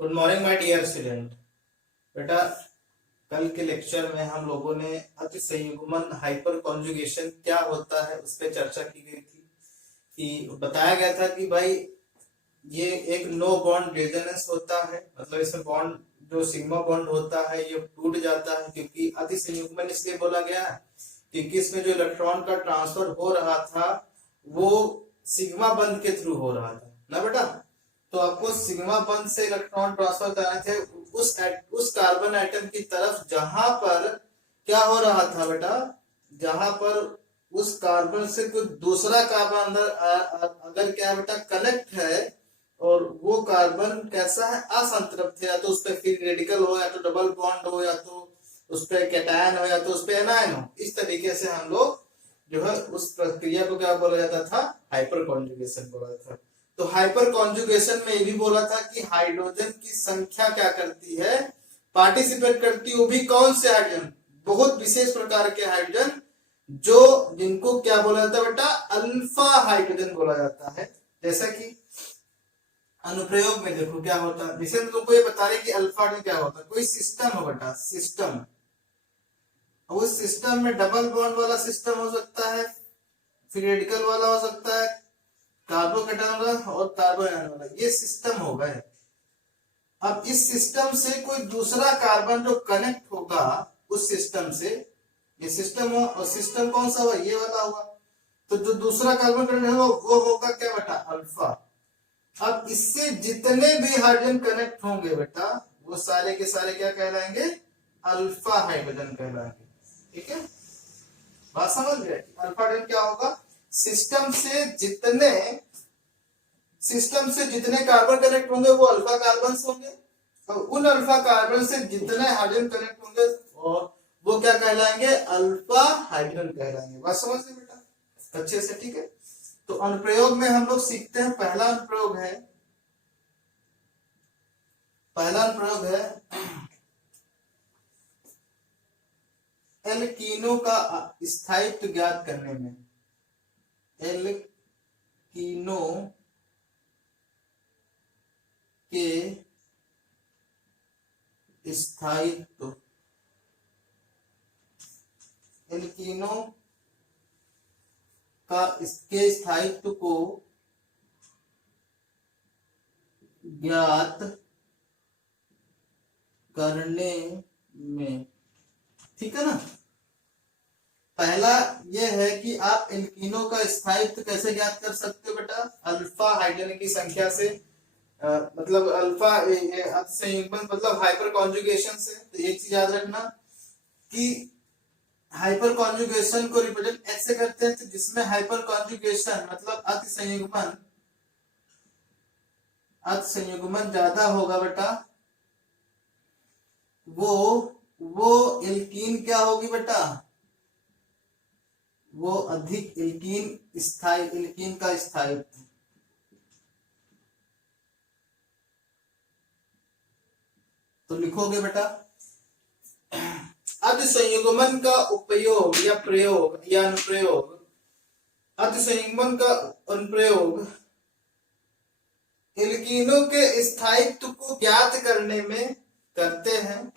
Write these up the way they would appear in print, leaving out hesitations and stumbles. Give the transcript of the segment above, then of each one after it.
Good morning my dear student. बेटा, कल के लेक्चर में हम लोगों ने अतिसंयुग्मन हाइपर कॉन्जुगेशन क्या होता है उस पर चर्चा की गई थी। कि बताया गया था कि भाई ये एक नो बॉन्ड रेजोनेंस होता है, मतलब इसमें बॉन्ड जो सिग्मा बॉन्ड होता है ये टूट जाता है, क्योंकि अतिसंयुग्मन इसलिए बोला गया है क्योंकि इसमें जो इलेक्ट्रॉन का ट्रांसफर हो रहा था वो सिग्मा बंध के थ्रू हो रहा था ना बेटा। तो आपको सिग्मा बंध से इलेक्ट्रॉन ट्रांसफर करने थे उस कार्बन एटम की तरफ जहां पर क्या हो रहा था बेटा, जहां पर उस कार्बन से कोई दूसरा कार्बन अंदर अगर क्या बेटा कनेक्ट है और वो कार्बन कैसा है, असंतृप्त है, या तो उस पर फ्री रेडिकल हो, या तो डबल बॉन्ड हो, या तो उस पर कैटायन हो, या तो उस पर एनायन हो। इस तरीके से हम लोग जो है उस प्रक्रिया को क्या बोला जाता था, हाइपर कॉन्जुगेशन बोला था। तो हाइपर कॉन्जुगेशन में ये भी बोला था कि हाइड्रोजन की संख्या क्या करती है, पार्टिसिपेट करती है। वो भी कौन से हाइड्रोजन, बहुत विशेष प्रकार के हाइड्रोजन जो जिनको क्या बोला जाता है बेटा, अल्फा हाइड्रोजन बोला जाता है। जैसा कि अनुप्रयोग में देखो क्या होता है, जैसे तुमको ये बता रहे कि अल्फा हाइड्रोजन क्या होता है, कोई सिस्टम हो बेटा, सिस्टम, उस सिस्टम में डबल बॉन्ड वाला सिस्टम हो सकता है, फ्री रेडिकल वाला हो सकता है, कार्बोकेटायन वाला और कार्बन आयन वाला, ये सिस्टम हो गए। अब इस सिस्टम से कोई दूसरा कार्बन जो कनेक्ट होगा उस सिस्टम से, ये सिस्टम हो, और सिस्टम कौन सा हुआ, ये वाला हुआ। तो जो दूसरा कार्बन कनेक्ट होगा वो होगा क्या बेटा, अल्फा। अब इससे जितने भी हाइड्रोजन कनेक्ट होंगे बेटा वो सारे के सारे क्या कहलाएंगे, अल्फा हाइड्रोजन कहलाएंगे। ठीक है, बात समझ गए। अल्फा हाइड्रोजन क्या होगा, सिस्टम से जितने कार्बन कनेक्ट होंगे वो अल्फा कार्बन होंगे, और उन अल्फा कार्बन से जितने हाइड्रोजन कनेक्ट होंगे और वो क्या कहलाएंगे, अल्फा हाइड्रोजन कहलाएंगे। बात समझ गए बेटा अच्छे से। ठीक है, तो अनुप्रयोग में हम लोग सीखते हैं। पहला अनुप्रयोग है एल्कीनो का स्थायित्व ज्ञात करने में। एल्कीनो के स्थायित्व, एल्कीनो का इसके स्थायित्व को ज्ञात करने में। ठीक है ना, पहला यह है कि आप एल्कीनो का स्थायित्व कैसे ज्ञात कर सकते हो बेटा, अल्फा हाइड्रोजन की संख्या से, मतलब अल्फा संयुग्मन मतलब हाइपर कॉन्जुगेशन से। तो एक चीज याद रखना कि हाइपर कॉन्जुगेशन को रिप्रेजेंट ऐसे करते हैं, तो जिसमें हाइपर कॉन्जुगेशन मतलब अतिसंयुग्मन ज्यादा होगा बेटा, वो एल्कीन क्या होगी बेटा, वो अधिक एल्कीन का स्थायित्व। तो लिखोगे बेटा, अतिसंयुग्मन का उपयोग या प्रयोग या अनुप्रयोग, अतिसंयुग्मन का अनुप्रयोग एल्कीनों के स्थायित्व को ज्ञात करने में करते हैं।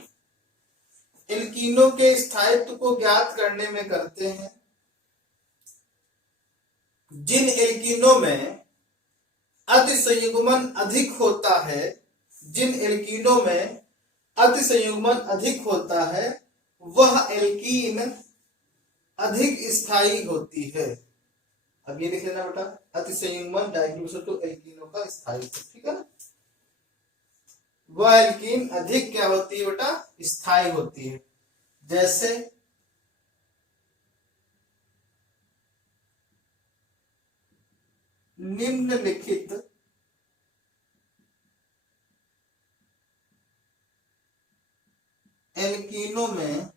एल्कीनों के स्थायित्व को ज्ञात करने में करते हैं जिन एल्कीनों में अतिसंयुग्मन अधिक होता है, जिन एल्कीनों में अतिसंयुग्मन अधिक होता है वह एल्कीन अधिक स्थायी होती है। अब ये लिख लेना बेटा, अतिसंयुग्मन डाइक्लोरोसिस एल्कीनों का स्थायित्व। ठीक है ना, वह एल्कीन अधिक क्या होती है बेटा, स्थायी होती है। जैसे निम्नलिखित एल्कीनों में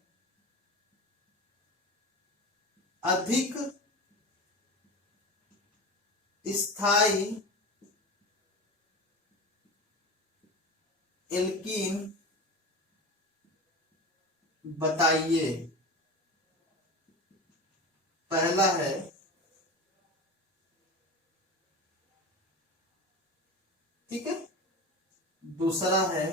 अधिक स्थायी एल्कीन बताइए। पहला है ठीक है, दूसरा है,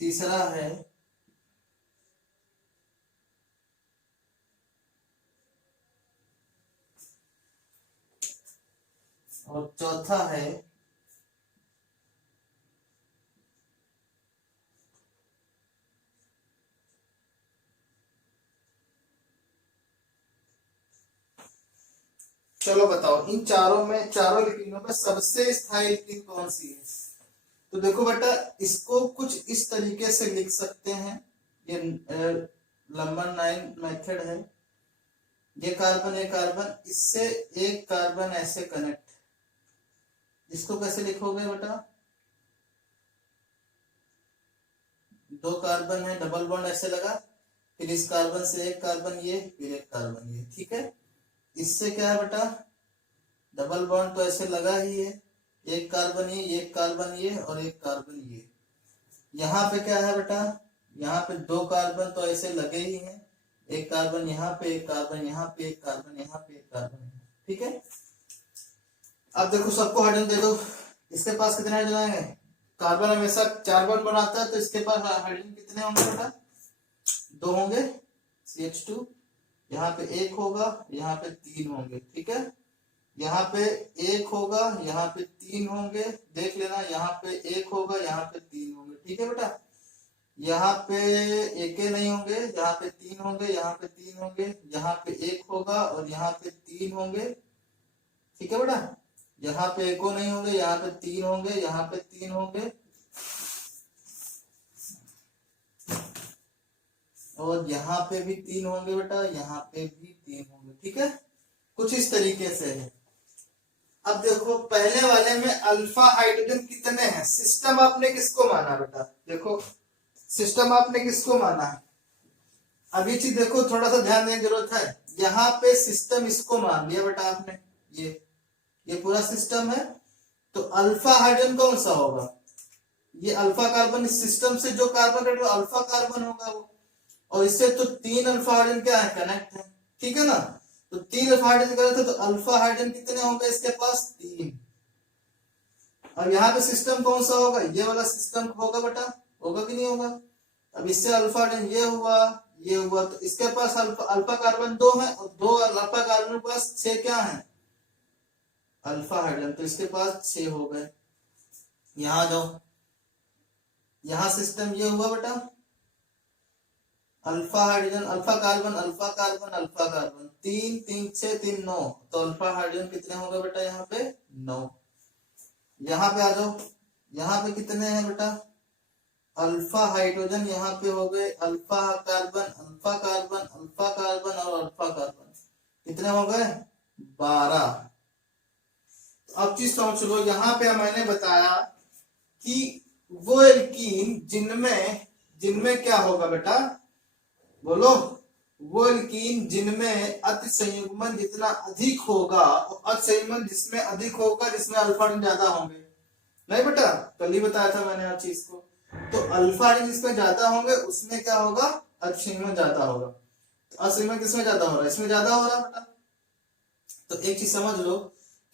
तीसरा है, और चौथा है चलो बताओ इन चारों में, चारों एल्कीनों में सबसे स्थायी एल्कीन कौन सी है? तो देखो बेटा, इसको कुछ इस तरीके से लिख सकते हैं, ये नंबर 9 मेथड है। ये कार्बन, ये कार्बन, इससे एक कार्बन ऐसे कनेक्ट, इसको कैसे लिखोगे बेटा? दो कार्बन है, डबल बॉन्ड ऐसे लगा, फिर इस कार्बन से एक कार्बन ये, फिर एक कार्बन ये, ठीक है। इससे क्या है बेटा, डबल बॉन्ड तो ऐसे लगा ही है, एक कार्बन ये, एक कार्बन ये, और एक कार्बन ये। यहाँ पे क्या है बेटा, यहाँ पे दो कार्बन तो ऐसे लगे ही हैं, एक कार्बन यहाँ पे, एक कार्बन यहाँ पे, एक कार्बन यहाँ पे, एक कार्बन यहाँ, ठीक है। अब देखो सबको हाइड्रोजन दे दो, इसके पास कितने हाइड्रोजन आएंगे? कार्बन हमेशा 4 बॉन्ड बनाता है, तो इसके पास हाइड्रोजन कितने होंगे बेटा? 2 होंगे, CH2। यहाँ पे 1 होगा, यहाँ पे 3 होंगे, ठीक है। यहाँ पे 1 होगा, यहाँ पे 3 होंगे, देख लेना, यहाँ पे 1 होगा, यहाँ पे 3 होंगे, ठीक है बेटा। यहाँ पे एक नहीं होंगे, यहाँ पे 3 होंगे, यहाँ पे 3 होंगे, यहाँ पे 1 होगा और यहाँ पे 3 होंगे, ठीक है बेटा। यहाँ पे एको नहीं होंगे, यहाँ पे 3 होंगे, यहाँ पे 3 होंगे, और यहाँ पे भी 3 होंगे बेटा, यहाँ पे भी 3 होंगे, ठीक है। कुछ इस तरीके से है। अब देखो पहले वाले में अल्फा हाइड्रोजन कितने हैं? सिस्टम आपने किसको माना बेटा? देखो सिस्टम आपने किसको माना है? अभी चीज देखो, थोड़ा सा ध्यान देने की जरूरत है। यहाँ पे सिस्टम इसको मान लिया बेटा आपने, ये पूरा सिस्टम है, तो अल्फा हाइड्रोजन कौन सा होगा? ये अल्फा कार्बन, इस सिस्टम से जो कार्बन कनेक्ट अल्फा कार्बन होगा वो, और इससे तो 3 अल्फा हाइड्रोजन क्या है? कनेक्ट है, ठीक है ना। तो 3 अल्फा हाइड्रोजन कनेक्ट है, तो अल्फा हाइड्रोजन कितने होंगे इसके पास? 3। अब यहाँ पे सिस्टम कौन सा होगा? ये वाला सिस्टम होगा बेटा, होगा कि नहीं होगा? अब इससे अल्फा हाइड्रोजन ये हुआ, ये हुआ, तो इसके पास अल्फा कार्बन 2 है, और 2 अल्फा कार्बन के पास 6 क्या है? अल्फा हाइड्रोजन, तो इसके पास 6 हो गए। यहाँ जाओ, यहाँ सिस्टम ये हुआ बेटा, alpha hydrogen, alpha carbon, alpha carbon, alpha carbon, 3 3 6 3 9, तो अल्फा हाइड्रोजन कितने होगा बेटा? यहाँ पे 9। यहाँ पे आ जाओ, यहाँ पे कितने हैं बेटा? अल्फा हाइड्रोजन यहाँ पे हो गए, alpha carbon, alpha carbon, alpha carbon और अल्फा कार्बन, कितने हो गए? 12। अब चीज समझ लो, यहाँ पे मैंने बताया कि वो एल्कीन जिनमें जिनमें क्या होगा बेटा? बोलो, वो एल्कीन जिनमें अतिसंयुग्मन जितना अधिक होगा, और अतिसंयुग्मन जिसमें अधिक होगा, जिसमें अल्फा ज्यादा होंगे। नहीं बेटा, कल ही बताया था मैंने हर चीज को। तो अल्फा जिसमें ज्यादा होंगे उसमें क्या होगा? अतिसंयुग्मन ज्यादा होगा। तो अतिसंयुग्मन किसमें ज्यादा हो रहा है? इसमें ज्यादा हो रहा है बेटा। तो एक चीज समझ लो,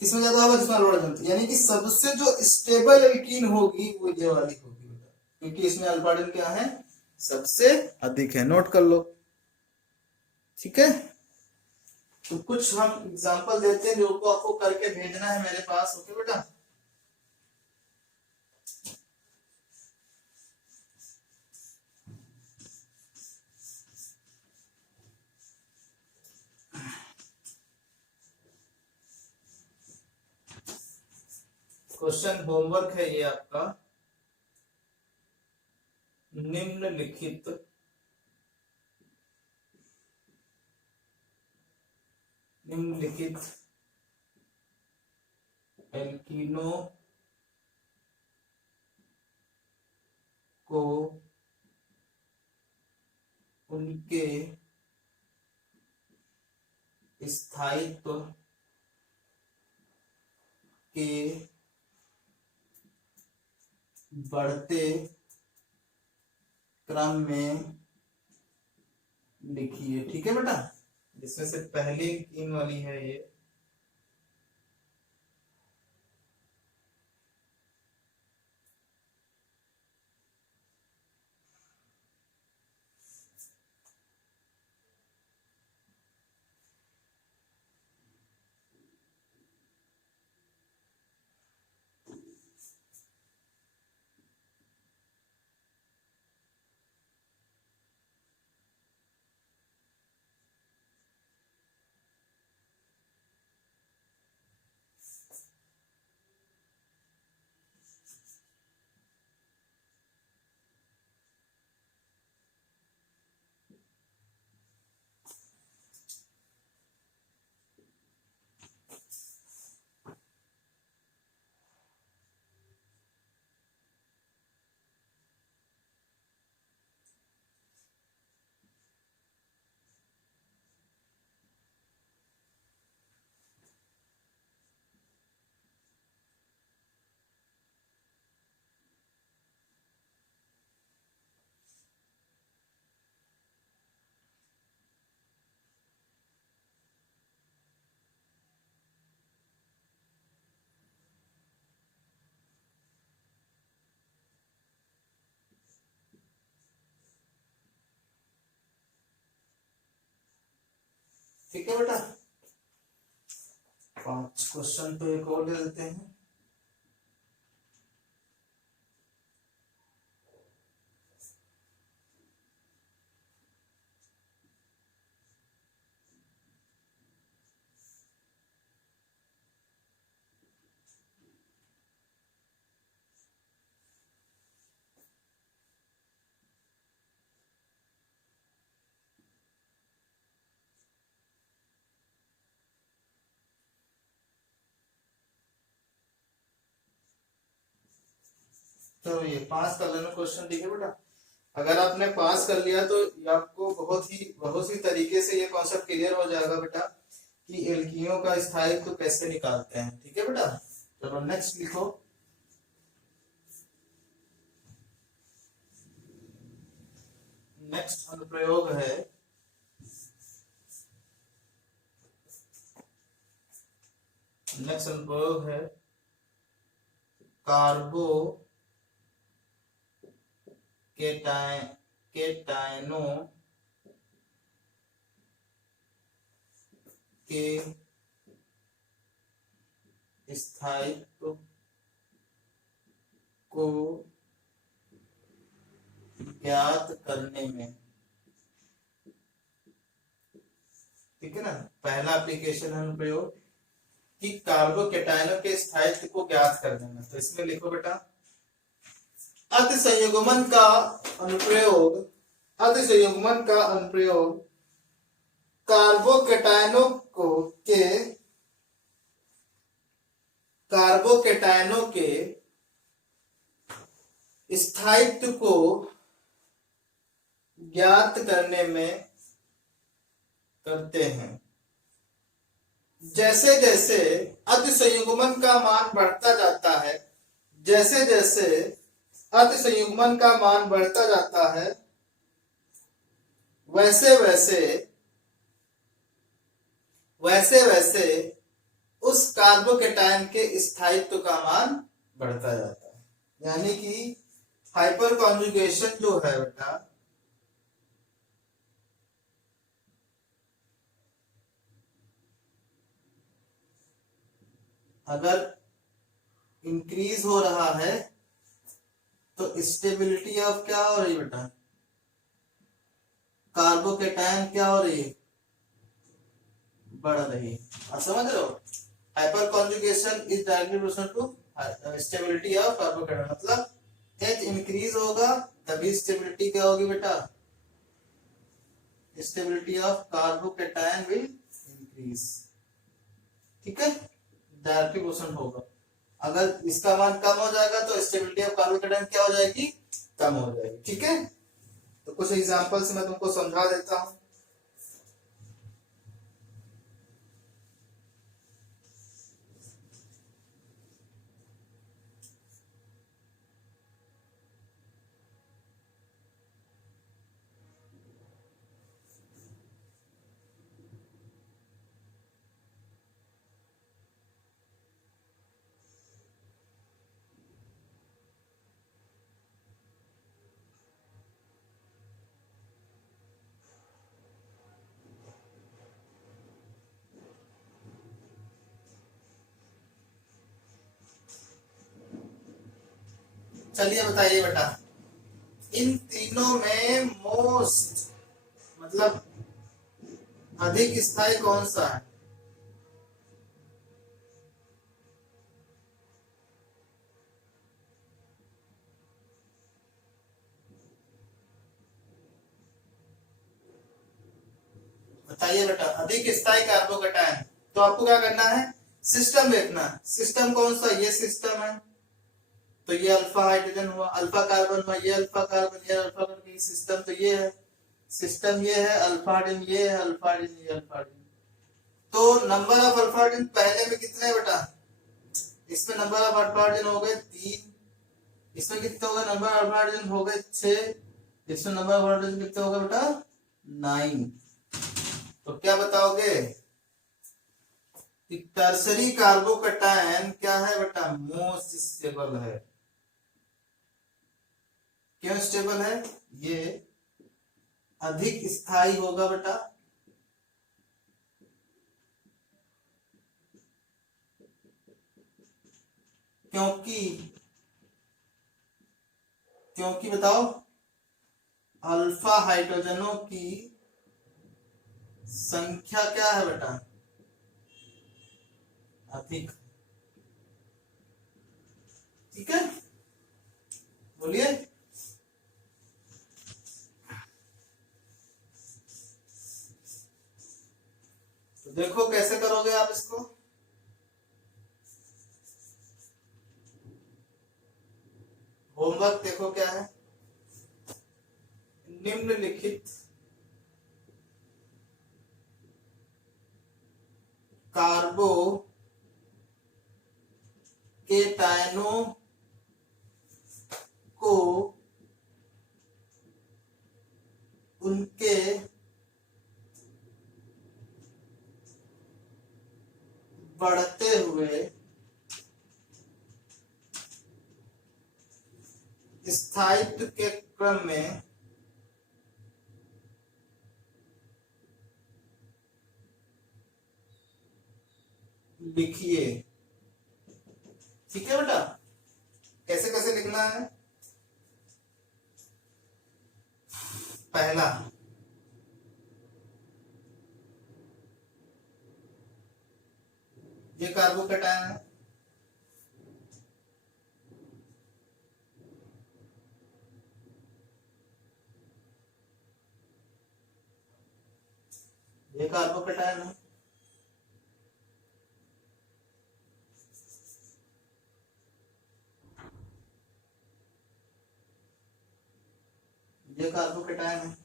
किसमें ज्यादा होगा? जिसमें अल्फा जनता, यानी कि सबसे जो स्टेबल एल्कीन होगी वो ये वाली होगी बेटा, क्योंकि इसमें अल्फा क्या है? सबसे अधिक है। नोट कर लो, ठीक है। तो कुछ हम एग्जांपल देते हैं जो आपको करके भेजना है मेरे पास, ओके बेटा। क्वेश्चन होमवर्क है ये आपका, निम्नलिखित एल्कीनो को उनके स्थायित्व के बढ़ते क्रम में लिखिए, ठीक है बेटा। जिसमें से पहली एल्कीन वाली है ये, ठीक है बेटा, 5 क्वेश्चन तो एक और ले लेते हैं। तो ये 5 कर लेना क्वेश्चन, ठीक है बेटा। अगर आपने पास कर लिया तो ये आपको बहुत ही तरीके से ये कॉन्सेप्ट क्लियर हो जाएगा बेटा कि एल्कीनों का स्थायित्व तो कैसे निकालते हैं। ठीक है बेटा, चलो नेक्स्ट लिखो। नेक्स्ट अनुप्रयोग है कार्बो केटायनों के स्थायित्व को ज्ञात करने में। ठीक है ना, पहला एप्लीकेशन है अनुप्रयोग कि कार्बोकेटायनों के स्थायित्व को ज्ञात करने में। तो इसमें लिखो बेटा, अतिसंयुग्मन का अनुप्रयोग कार्बोकेटायनों के स्थायित्व को ज्ञात करने में करते हैं। जैसे जैसे अतिसंयुग्मन का मान बढ़ता जाता है, वैसे वैसे उस कार्बोकेटायन के स्थायित्व का मान बढ़ता जाता है। यानी कि हाइपर कॉन्जुगेशन जो है बेटा, अगर इंक्रीज हो रहा है तो स्टेबिलिटी ऑफ क्या हो रही है बेटा, कार्बोकेटायन क्या हो रही है, बढ़ रही है। आप समझ रहे हो, hyper conjugation is directly proportional to stability of carbocation. मतलब H इंक्रीज होगा तभी स्टेबिलिटी क्या होगी बेटा, stability of carbocation will increase. ठीक है, डायरेक्टली प्रोपोर्शनल होगा। अगर इसका मान कम हो जाएगा तो स्टेबिलिटी ऑफ कार्बोकेटायन क्या हो जाएगी, कम हो जाएगी। ठीक है, तो कुछ एग्जांपल से मैं तुमको समझा देता हूं। चलिए बताइए बेटा, इन तीनों में मोस्ट मतलब अधिक स्थायी कौन सा है? बताइए बेटा, अधिक स्थायी कार्बोकेटायन। तो आपको क्या करना है, सिस्टम देखना है। सिस्टम कौन सा, ये सिस्टम है तो ये अल्फा हाइड्रोजन हुआ, अल्फा कार्बन हुआ, ये अल्फा कार्बन, ये अल्फा कार्बन। सिस्टम तो ये है, सिस्टम ये है, अल्फा हाइड्रोजन ये है, अल्फा हाइड्रोजन ये, अल्फा हाइड्रोजन। तो नंबर ऑफ अल्फा हाइड्रोजन पहले में कितने बेटा, इसमें नंबर ऑफ अल्फा हाइड्रोजन हो गए 3, इसमें कितने हो गए नंबर ऑफ अल्फा हाइड्रोजन हो गए 6, इसमें नंबर ऑफ हाइड्रोजन कितने हो गए बेटा 9। तो क्या बताओगे कि टर्सरी कार्बोकेटायन क्या है बेटा, मोस्ट स्टेबल है। क्यों स्टेबल है, ये अधिक स्थायी होगा बेटा, क्योंकि क्योंकि बताओ अल्फा हाइड्रोजनों की संख्या क्या है बेटा, अधिक। ठीक है, बोलिए। तो देखो कैसे करोगे आप इसको। होमवर्क देखो क्या है, निम्नलिखित कार्बो केटायनों को उनके बढ़ते हुए स्थायित्व के क्रम में लिखिए। ठीक है बेटा, कैसे कैसे लिखना है। पहला, ये कार्बोकेटायन है, ये कार्बोकेटायन है, ये कार्बोकेटायन है,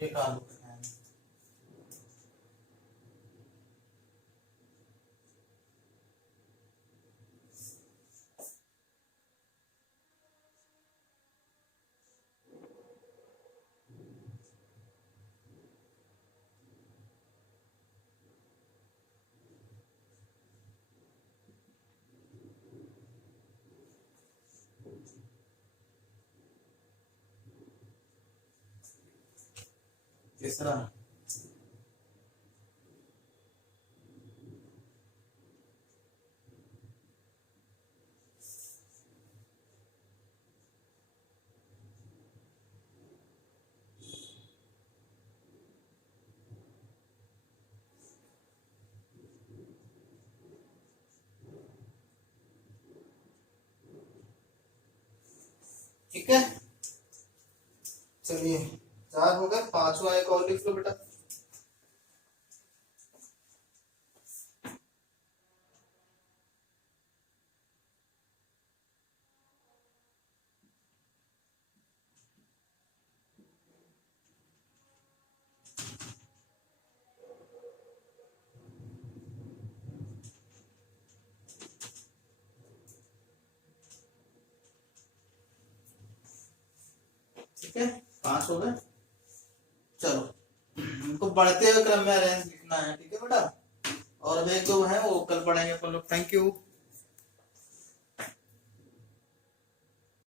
ये कार्बोकेटायन है। तीसरा, ठीक है। चलिए, 4 हो गए, 5वां एक और लिख लो बेटा। ठीक है, 5 हो गए। चलो, हमको बढ़ते हुए क्रम में अरेंज लिखना है। ठीक है बेटा, और अब एक दो है वो कल पढ़ेंगे अपन लोग। Thank you.